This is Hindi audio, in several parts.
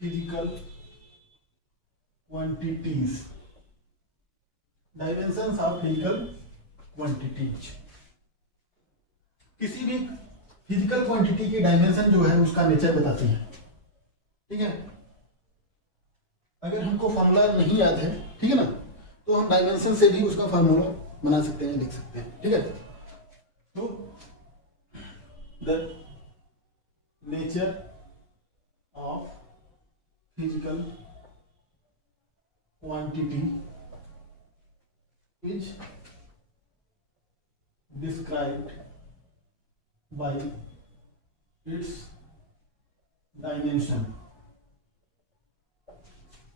Physical quantities, dimensions of physical quantities. किसी भी फिजिकल क्वांटिटी की डायमेंशन जो है उसका नेचर बताती है। ठीक है, अगर हमको फॉर्मूला नहीं याद है, ठीक है ना, तो हम डायमेंशन से भी उसका फॉर्मूला बना सकते हैं, लिख सकते हैं। ठीक है, तो the nature of physical quantity is described bye it's dimension.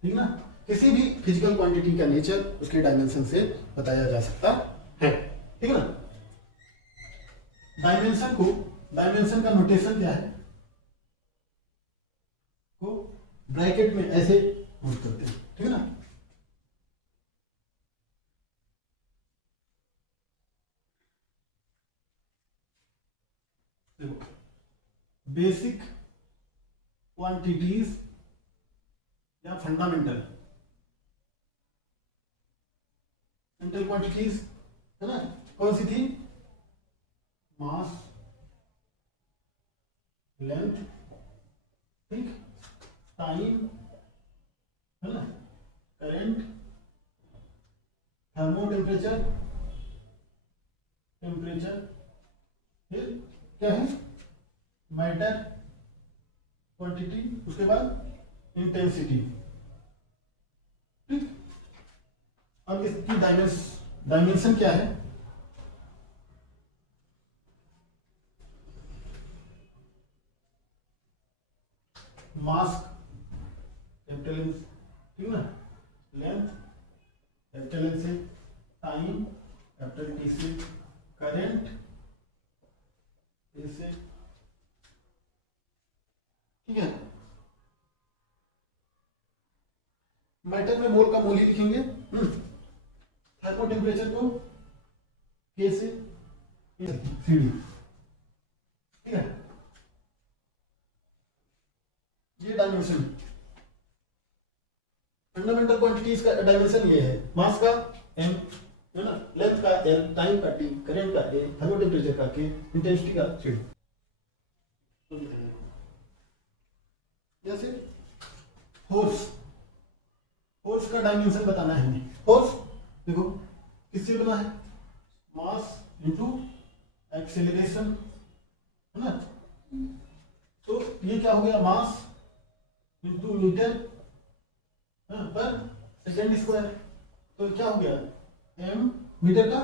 ठीक ना, किसी भी फिजिकल क्वांटिटी का नेचर उसके डायमेंशन से बताया जा सकता है। ठीक है ना, डायमेंशन का नोटेशन क्या है, को ब्रैकेट में ऐसे नोट करते हैं। ठीक है ना, देखो, बेसिक क्वांटिटीज या फंडामेंटल क्वांटिटीज है ना, कौन सी थी, मास, लेंथ, ठीक, टाइम है ना, करंट, थर्मो टेम्परेचर, फिर क्या है, मैटर क्वांटिटी, उसके बाद इंटेंसिटी। ठीक, अब इसकी डायमेंशन क्या है, मास कैपिटल एन, ठीक ना, लेंथ कैपिटल एन से, टाइम कैपिटल टी से, करंट ए से। ठीक है, मैटर में मोल का मोल ही लिखेंगे। थर्मो टेम्परेचर को के से सीडी। ठीक है, ये डायमेंशन, फंडामेंटल क्वांटिटीज का डायमेंशन ये है, मास का एम है ना, लेंथ का एल, टाइम का टी, करंट का ए, थर्मो टेम्परेचर का के, इंटेंसिटी का सी। जैसे फोर्स का डायमेंशन बताना है हमें। फोर्स देखो किससे बना है, मास इनटू एक्सेलरेशन है ना, तो ये क्या हो गया, मास इंटू मीटर पर सेकेंड स्क्वायर, तो क्या हो गया, एम मीटर का,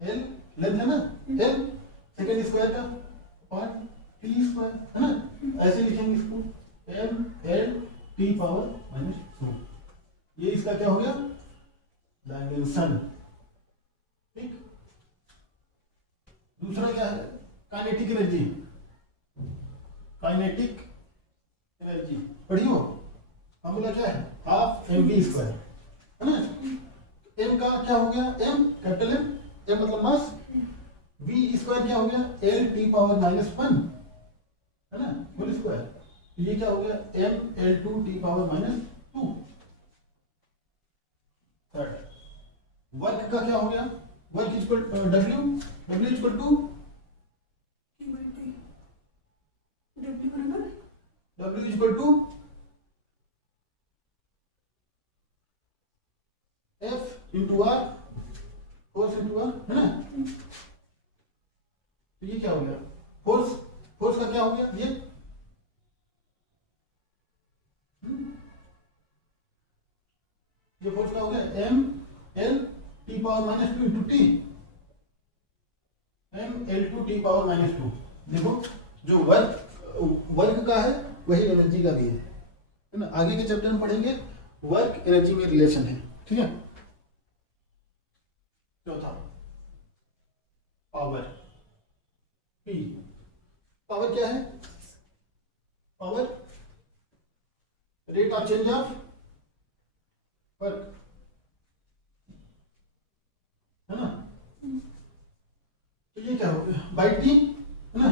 एल लेंथ है ना, एल सेकेंड स्क्वायर का पार्ट टी स्क्वायर है ना, ऐसे लिखेंगे इसको, एम एल टी पावर -2। ये इसका क्या हो गया, डायमेंशन। ठीक, दूसरा क्या है, काइनेटिक एनर्जी, काइनेटिक एनर्जी पढ़ियो, फॉर्मूला क्या है, हाफ एम वी स्क्वायर है ना, एम का क्या हो गया, एम कैपिटल एम, एम मतलब मास, वी स्क्वायर क्या हो गया, एल टी पावर -1 है ना, होल स्क्वायर, ये क्या हो गया, M L two T power -2। Third, work का क्या हो गया, work equal W equal to W equal to F into R, force into R है ना, तो ये क्या हो गया, फोर्स का क्या हो गया, ये फोर्स का हो गया M L T power -2 into T, M L two T power -2। देखो जो वर्क का है वही एनर्जी का भी है ना, आगे के चैप्टर में पढ़ेंगे वर्क एनर्जी में रिलेशन है। ठीक है, चौथा पावर, पी, पावर क्या है, power rate of change of work है ना, तो ये क्या हो गया, बाई टी है ना,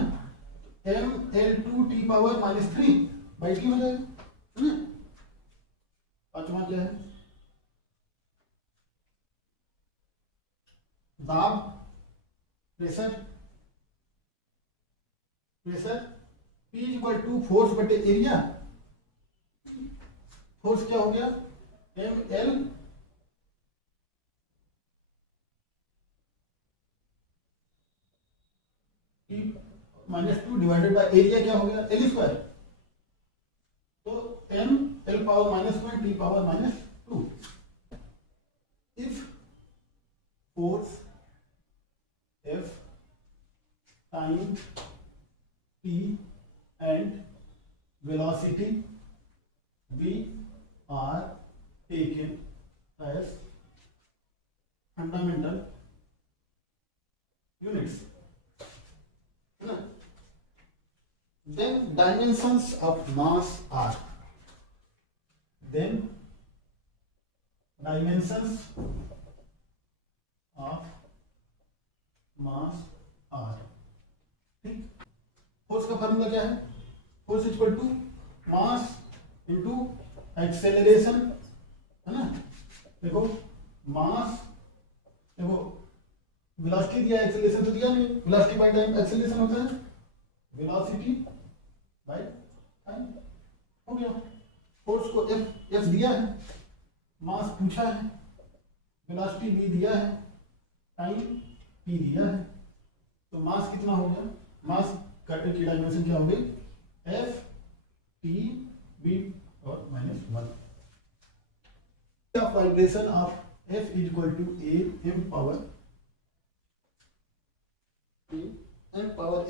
M L two T power -3 by T हो जाएगा। है ना। पांचवा क्या है, दाब, pressure, pressure P equal to force बटे एरिया। फोर्स क्या हो गया, ML -2 डिवाइडेड बाय एरिया क्या हो गया, L स्क्वायर। तो M L power -1 T power -2। If force F time T and velocity V are taken as fundamental units, है ना, then dimensions of mass are, then dimensions of mass are, ठीक। फोर्स का फार्मूला क्या है, force equal to mass into acceleration, है ना। देखो मास, देखो वेलोसिटी दिया, एक्सेलरेशन तो दिया नहीं, वेलोसिटी बाय टाइम एक्सेलरेशन होता है, वेलोसिटी बाय टाइम हो गया। फोर्स को F दिया है, मास पूछा है, वेलोसिटी V दिया है, टाइम T दिया है, तो मास कितना हो गया, मास कटर की डायमेंशन क्या हो गई, F T B और -1। Vibration of F is equal to A M power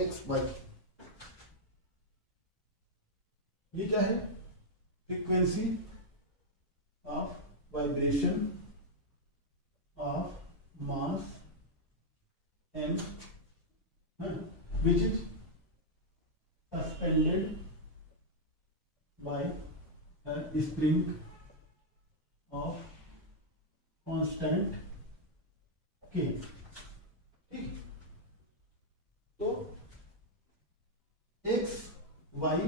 x y। ये क्या है, frequency of vibration of mass M which is suspended by a spring of constant K, ठीक। तो x y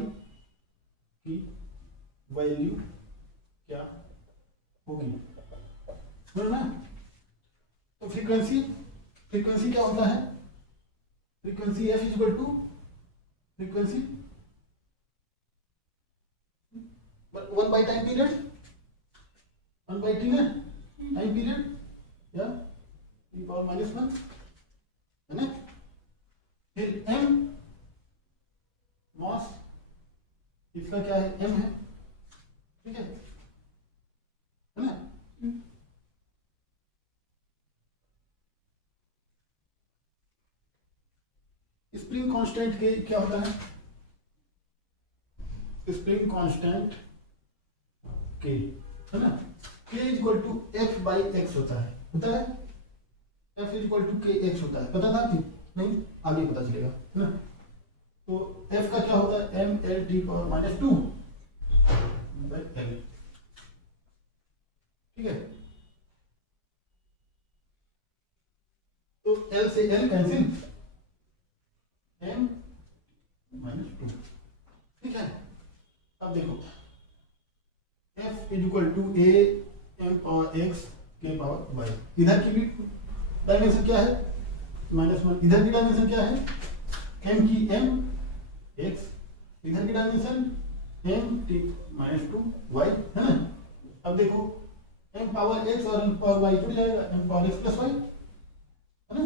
की वैल्यू क्या होगी, बोलो ना। तो फ्रीक्वेंसी क्या होता है, frequency F equal to frequency 1 by time period, 1 by T ना टाइम पीरियड, या T पावर -1, है ना। फिर M मास, इसका क्या है, M है, ठीक है ना। स्प्रिंग कांस्टेंट के क्या होता है, स्प्रिंग कांस्टेंट के, है ना, K equal to F by x होता है, F equal to K x होता है, पता था कि नहीं, आगे पता चलेगा, है ना। तो F का क्या होता है, ML T power -2 by L, ठीक है। तो L से L कैंसिल, M -2, ठीक है। अब देखो F is equal to A M power x K power y, इधर की भी डायमेंशन क्या है, -1, इधर की डायमेंशन क्या है, M की M x, इधर की डायमेंशन M T -2 y, है ना। अब देखो M पावर x और M पावर y जुड़ जाएगा, M power x plus y, है ना,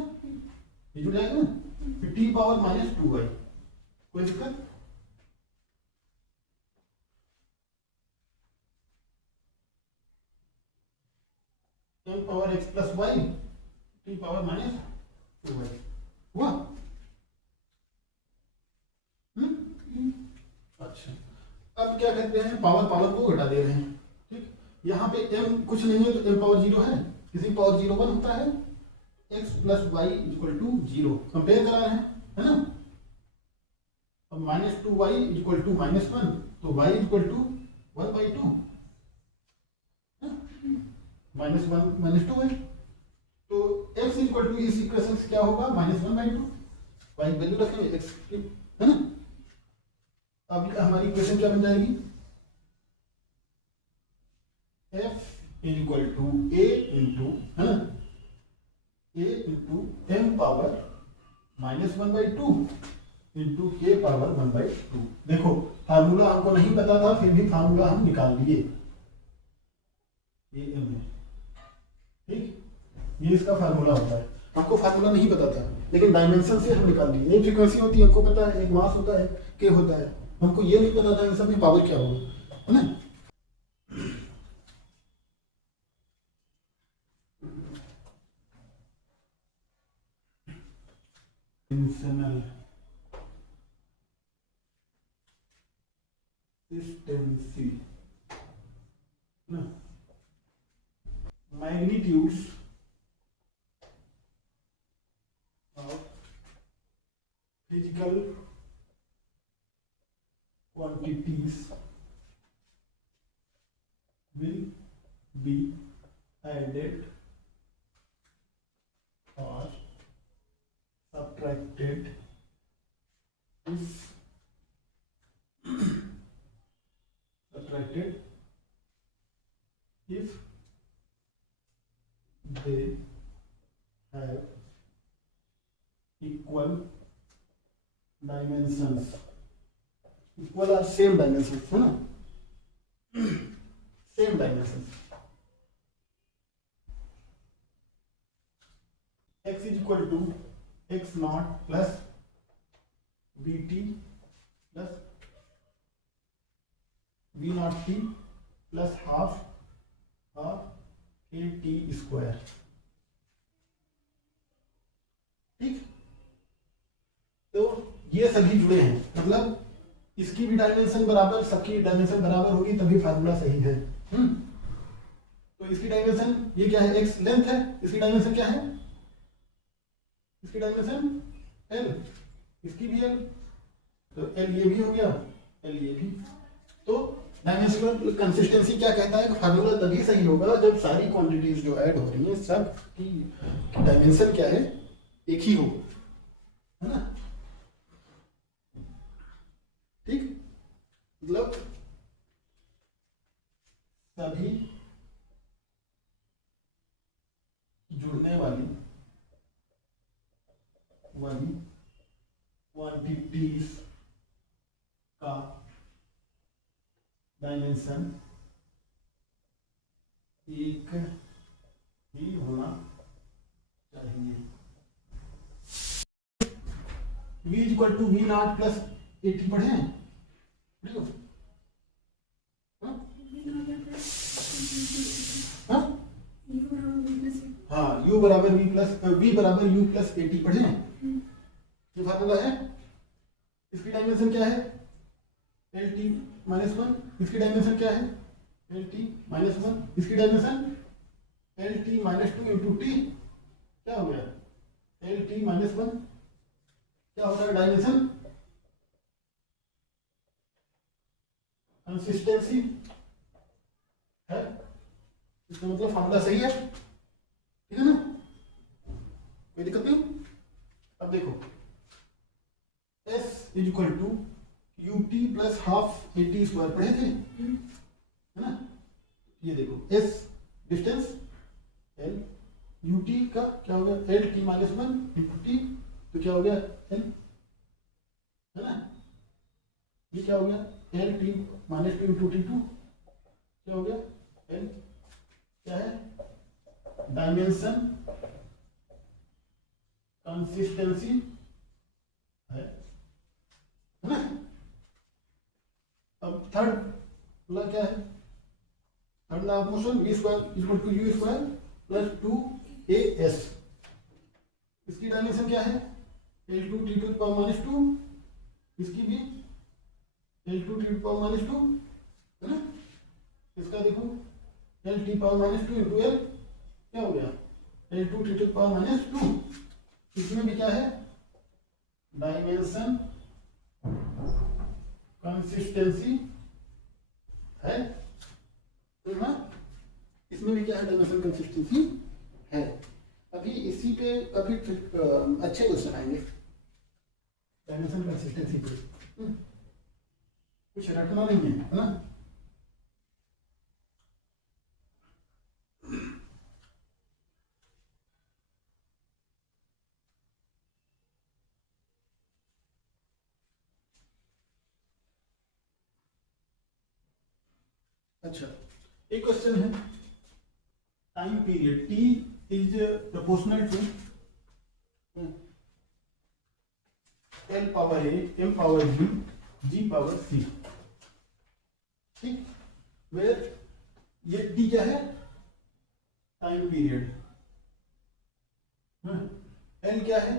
ये जुड़ जाएगा ना। फिर T पावर -2y, कोई दिक्कत, M power x plus y T power -2y हुआ। अच्छा, अब क्या कहते हैं, पावर को घटा दे रहे हैं, ठीक। यहाँ पे M कुछ नहीं है तो M पावर 0 है, किसी पावर 0 1 होता है, x plus y equal to 0, compare करा रहे हैं, है ना। अब -2y इक्वल टू -1, तो y इक्वल टू 1/2, -1 -2 है, तो x इक्वल टू इस इक्वेशन से क्या होगा, -1/2, y वैल्यू रखेंगे x की, है ना। अब हमारी इक्वेशन क्या बन जाएगी, F is equal to A into, है ना, A into M power -1/2 into K power 1/2। देखो फार्मूला हमको नहीं पता था, फिर भी फार्मूला हम निकाल लिए, ये एम है, ठीक, ये इसका फार्मूला होता है। हमको फार्मूला नहीं पता था, लेकिन डायमेंशन से हम निकाल लिए। एक फ्रीक्वेंसी होती है, हमको पता है, एक मास होता है, के होता है, हमको ये नहीं पता था इन सब में पावर क्या होगा, है ना। Dimensional consistency, magnitudes of physical quantities will be added or subtracted if they have equal dimensions, equal or same dimensions, है ना, same dimensions। x is equal to x naught plus vt plus v naught t plus half a t square, ठीक। तो ये सभी जुड़े हैं, मतलब इसकी भी डायमेंशन बराबर, सबकी डायमेंशन बराबर होगी तभी फार्मूला सही है। तो इसकी डायमेंशन ये क्या है, x लेंथ है, इसकी डायमेंशन क्या है, इसकी डायमेंशन l, इसकी भी l, तो l ये भी हो गया, l ये भी। तो डायमेंशनल कंसिस्टेंसी क्या कहता है, फार्मूला तभी सही होगा जब सारी क्वांटिटीज जो ऐड हो रही हैं सब की डायमेंशन क्या है, एक ही हो, है ना, ठीक। मतलब सभी जुड़ने वाली क्वांटिटीज का डायमेंशन एक ही होना चाहिए। v equal to v naught plus 80 पढ़े हैं, हाँ, u बराबर v बराबर u प्लस 80 पढ़े हैं, ये फार्मूला है। इसकी डायमेंशन क्या है, एल टी माइनस 1, इसकी डायमेंशन क्या है, एल टी माइनस 1, इसकी dimension L T minus 2 into T, क्या हो गया, एल टी माइनस 1, क्या होता है डायमेंशन, कंसिस्टेंसी है, इसका मतलब फार्मूला सही है, ठीक है ना, कोई दिक्कत नहीं। अब देखो s is equal to u t plus half a t square पढ़े थे, है ना। ये देखो s distance l, u t का क्या हो गया, L T minus 1 into T, तो क्या हो गया l, है ना। ये क्या हो गया, L T minus 2 into T 2, क्या हो गया l, क्या है डायमेंशन कंसिस्टेंसी है ना। अब थर्ड लॉ क्या है, third law of motion, v square equal to u square plus 2as, इसकी डायमेंशन क्या है, l2 t to the power minus 2, इसकी भी l2 t to the power minus 2, है ना। इसका देखो l t power minus 2 into l, क्या हो गया l2 t to the power minus 2, इसमें भी क्या है डायमेंशन कंसिस्टेंसी है, तो ना इसमें भी क्या है डायमेंशन कंसिस्टेंसी है। अभी इसी पे काफी अच्छे क्वेश्चन आएंगे डायमेंशन कंसिस्टेंसी पे, कुछ रटना नहीं है ना। अच्छा, एक क्वेश्चन है, time period T is proportional to L power A M power B G power C, ठीक, वेयर ये टी क्या है, टाइम पीरियड, एल क्या है,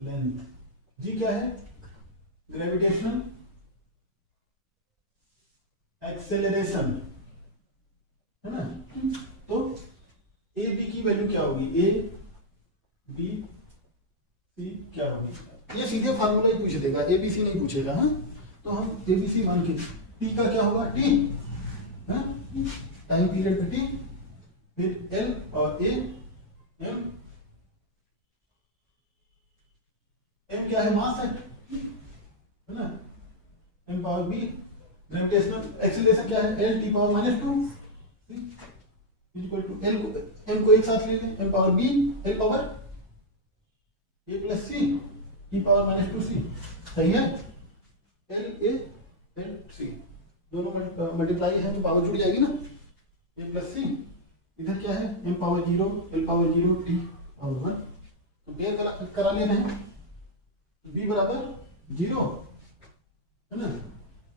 लेंथ, जी क्या है, ग्रेविटेशनल एक्सेलरेशन, है ना। तो ए बी की वैल्यू क्या होगी, ए बी सी क्या होगी, ये सीधे फार्मूला ही पूछ देगा, ए बी सी नहीं पूछेगा। हाँ, तो हम ए बी सी मान के टी का क्या होगा, टी, है टाइम पीरियड का टी, फिर एल और ए, एम, एम क्या है, मास है ना, M power B, gravitational acceleration क्या है, L T power -2 equal to L को, एम को एक साथ ले लें, M power B L power A plus C T power -2c, सही है, एल ए एल सी दोनों मल्टीप्लाई है तो पावर जुड़ जाएगी ना, ए प्लस सी, इधर क्या है, M power 0 L power 0 T power 1, तो पेयर करा लेना है, बी बराबर 0, है ना,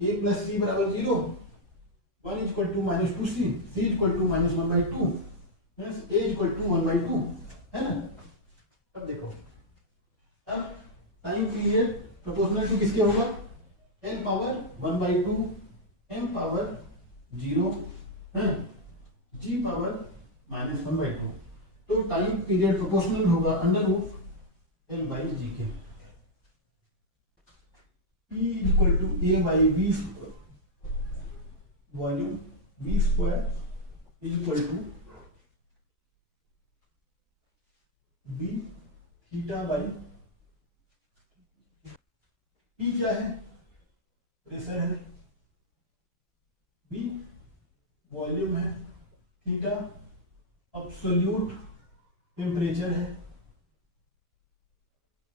ए प्लस सी बराबर 0, 1 equal to -2c, c equal to -1/2, a equal to 1/2, है ना। अब देखो, अब टाइम पीरियड प्रोपोर्शनल टू किसके होगा, n पावर 1/2 m पावर 0 है, g पावर -1/2, तो टाइम पीरियड प्रोपोर्शनल होगा √l/g के, p equal to a/b volume v square equal to b theta by, p क्या है, प्रेशर है, b वॉल्यूम है, थीटा अब्सोल्यूट टेम्परेचर है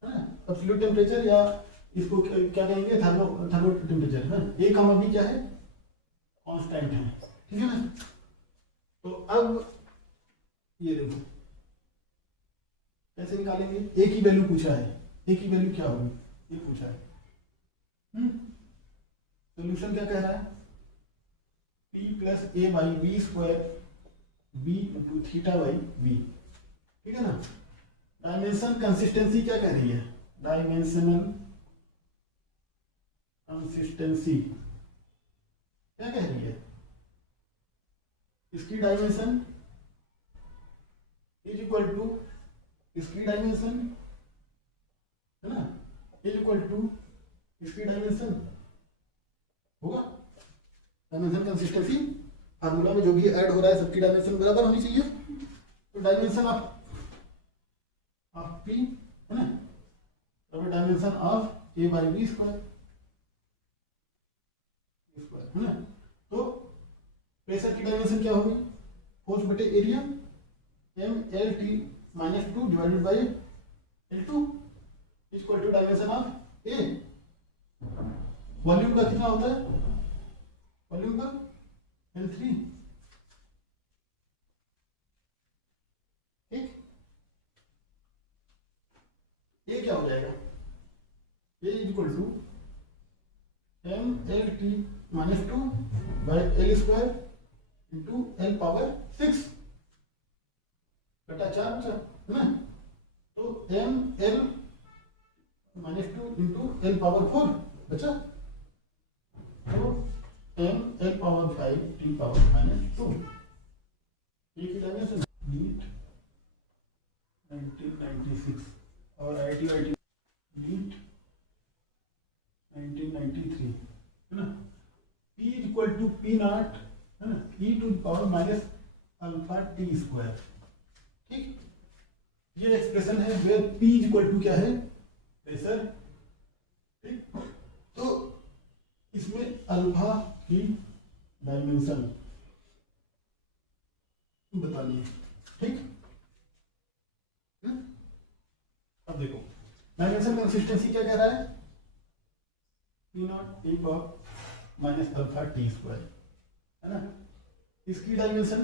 ना, अब्सोल्यूट टेम्परेचर या इसको क्या कहेंगे, थर्मो टेम्परेचर है, ए का बी क्या है, कांस्टेंट है, ठीक है ना। तो अब ये देखो कैसे निकालेंगे, ए की वैल्यू पूछा है, ए की वैल्यू क्या होगी, ये पूछा है, सॉल्यूशन क्या कह रहा है, p plus A by B square b into theta by B, ठीक है ना। डायमेंशन कंसिस्टेंसी क्या कह रही है, डायमेंशनल कंसिस्टेंसी क्या कह रही है, इसकी डायमेंशन इज इक्वल टू इसकी डायमेंशन, है ना, इज इक्वल टू इसकी डायमेंशन होगा, डायमेंशन कंसिस्टेंसी फार्मूला में जो भी ऐड हो रहा है सबकी डायमेंशन बराबर होनी चाहिए, तो डायमेंशन ऑफ पी, है ना, तो dimension of A by B square, है ना। तो प्रेशर की डायमेंशन क्या होगी, फोर्स बटे area, M L T -2 divided by L2 equal to dimension of A, volume का कितना होता है, वॉल्यूम का L3, ठीक, ये क्या हो जाएगा, ये equal to M L T -2 by L square into L power 6 बटा 4, है ना, तो M L -2 into L power 4 बचा, तो M L power 5 T power -2, एक ही डायमेंशन, नीट 1996 और IIT नीट 1993, है ना, P equal to P naught, है ना, e टू पावर -α_t², ठीक, ये एक्सप्रेशन है वेयर P इक्वल टू क्या है, प्रेशर, ठीक, तो इसमें अल्फा की डायमेंशन बतानी है, ठीक, अब देखो डायमेंशन कंसिस्टेंसी क्या कह रहा है, P not e power -α_t², है ना, इसकी dimension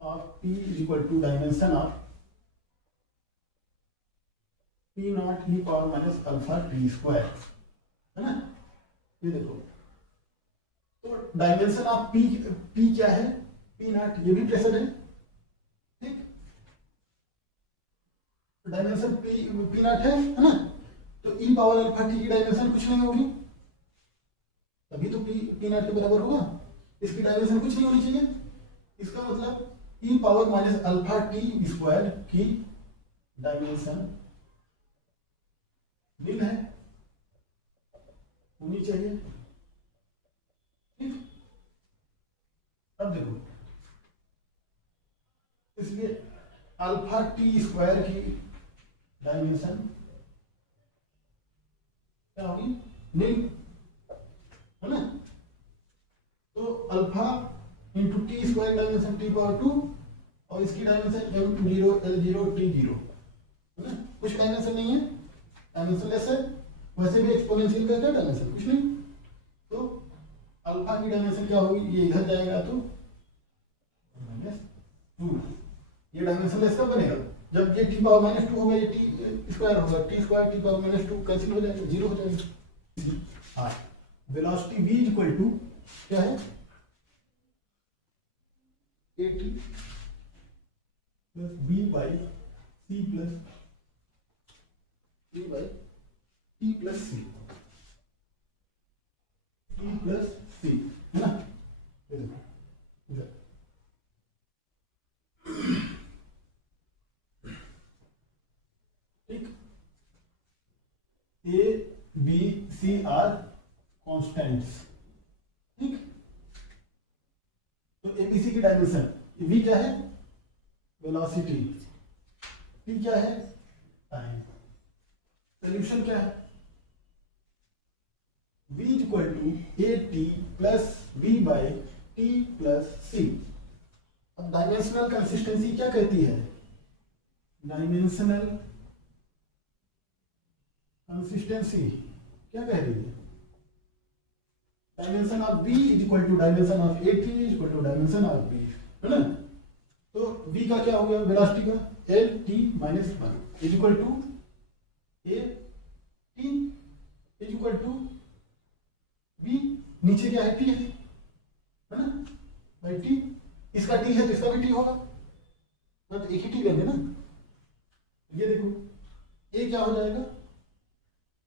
of P is equal to dimension of P naught E power minus alpha T square, है ना। ये देखो, तो डायमेंशन ऑफ P क्या है, P नॉट, ये भी प्रेशर है, ठीक। डायमेंशन P नॉट है ना, तो ई पावर अल्फा टी की डायमेंशन कुछ नहीं होगी, तभी तो P नॉट के बराबर होगा। इसकी डायमेंशन कुछ नहीं होनी चाहिए, इसका मतलब E power minus alpha T square की डायमेंशन भिन्न है, होनी चाहिए, ठीक। अब देखो, इसलिए अल्फा टी स्क्वायर की डायमेंशन क्या होगी, नील, है ना। तो alpha into T square dimension T power 2 और इसकी डायमेंशन m0 l0 t0, है ना, कुछ डायमेंशन नहीं है, डायमेंशन लेस है। वैसे भी एक्सपोनेंशियल का क्या डायमेंशन, कुछ नहीं। तो अल्फा की डायमेंशन क्या होगी, ये इधर जाएगा तो -2, ये डायमेंशन लेस कब बनेगा, जब ये t पावर -2 होगा, ये t स्क्वायर होगा, t square t power -2 cancel हो जाएगा, 0 हो जाएगा। हाँ, वेलोसिटी v इक्वल टू क्या है, at plus b by c plus a by t plus c, t plus c, है ना। ये देखो इधर, ठीक, a b c are constants, ठीक। तो एबीसी की डायमेंशन, v क्या है, वेलोसिटी, t क्या है, टाइम, सोल्यूशन क्या है, v equal to A T plus V by T plus C. अब डायमेंशनल कंसिस्टेंसी क्या कहती है, डायमेंशनल कंसिस्टेंसी क्या कह रही है, dimension of v is equal to dimension of A T is equal to dimension of b, है ना। तो v का क्या हो गया, वेलोसिटी का L T minus 1 is equal to A T is equal to v, नीचे क्या है, t है ना, बाई t, इसका t है तो इसका भी t होगा, तो एक ही t लेंगे ना। ये देखो, a क्या हो जाएगा,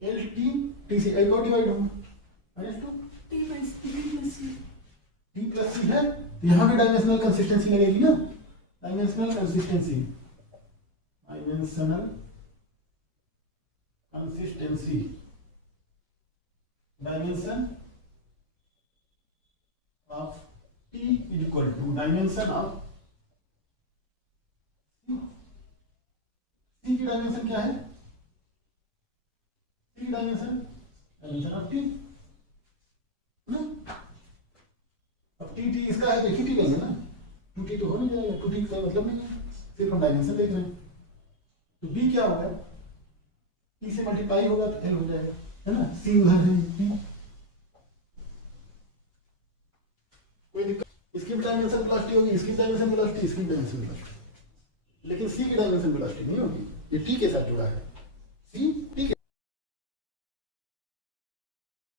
एल टी, टी से एक और डिवाइड होगा, -2 t प्लस सी है, तो यहां भी डायमेंशनल कंसिस्टेंसी लगेगी ना, dimensional consistency dimension of t is equal to dimension of c की डायमेंशन क्या है, c की डायमेंशन ऑफ t ना। अब टी इसका है तो एक ही टी लेंगे ना, 2t तो हो नहीं जाएगा, 2t का मतलब नहीं है, सिर्फ हम डायमेंशन देख रहे हैं। तो b क्या होगा, t से मल्टीप्लाई होगा तो l हो जाएगा, है ना, c उधर है p, कोई दिक्कत, इसकी भी डायमेंशन वेलोसिटी होगी, इसकी डायमेंशन वेलोसिटी, इसकी डायमेंशन वेलोसिटी, लेकिन c की डायमेंशन वेलोसिटी नहीं होगी, ये t के साथ जुड़ा है, c t के